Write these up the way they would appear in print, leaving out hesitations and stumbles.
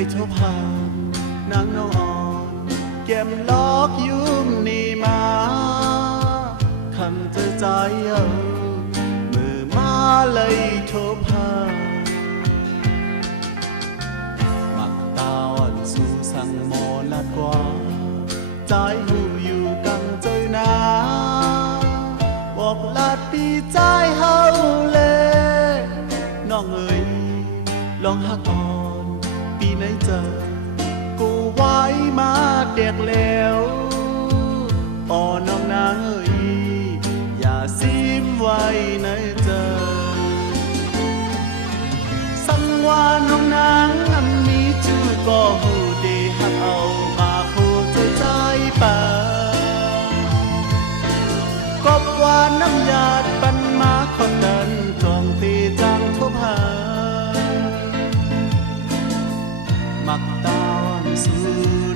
อ้ทบหานางน้องอ่อนแก้มลอกยุ่มนี่มาคันเธอใจมือมาเลยทบหามักตาอ่อนสู่สังโมลัดกว่าใจหูอยู่กังเจอนาบอกลาดปีใจเฮาเลยน้องเอ๋ยลองหักอ่อนปีไหนเจอกูไว้มาเด็กแล้วอ่อน้องนางเอ๋ยอย่าซิมไว้ในเจอสังว่าน้องนางอันนี้ชื่อก็หูดีหักเอามาหูใจป่ากบว่าน้ำยาดปันมาคนเดินจองตีจังทุบหามักตาวันสู่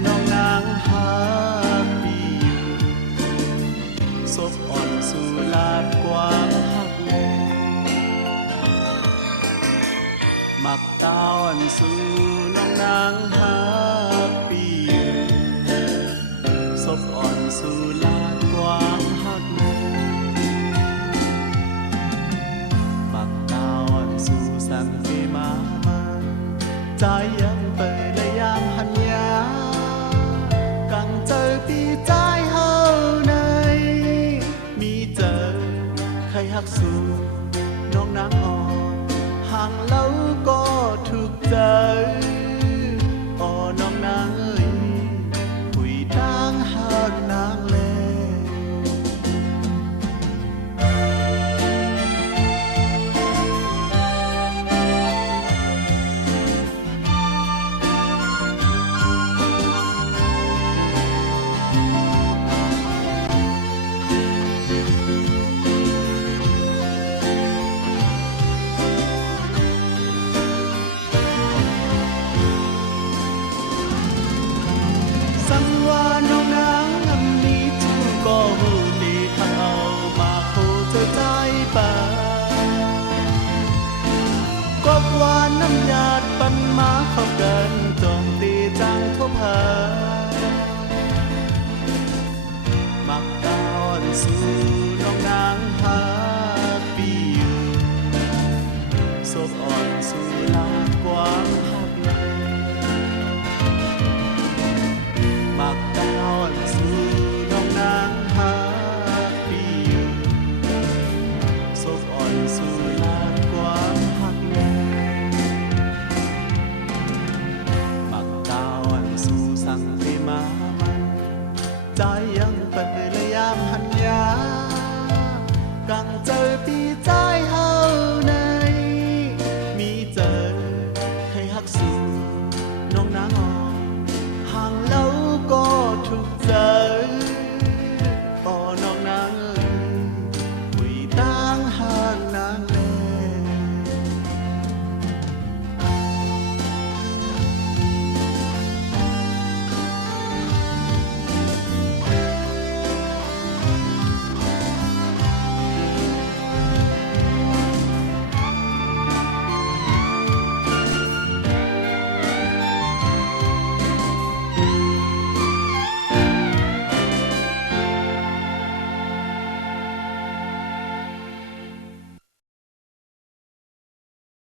น้องนางหาปีอยู่ศพอ่อนสู่ลาดกว้างหักแลมักตาวันสู่น้องนางหาปีอยู่ศพอ่อนสู่ลาดกว้างหักแลมักตาวันสู่สังเกมาใจยังเปิดและยามหันยากังเจอปีใจเฮาในมีเจอใครหักสู่น้องนางอ่อนห่างเล่าก็ถูกใจอ่อน้องนางเอ้ยคุยทางหักนางแลสังว่าน้องนางอันนี้ชื่อก็หูดีถ้าเอามาคู่เธอใจป่ากบว่าน้ำยาดปันมาเข้ากันจองตีจังทบหามักตาอ่อนสู่น้องนางหา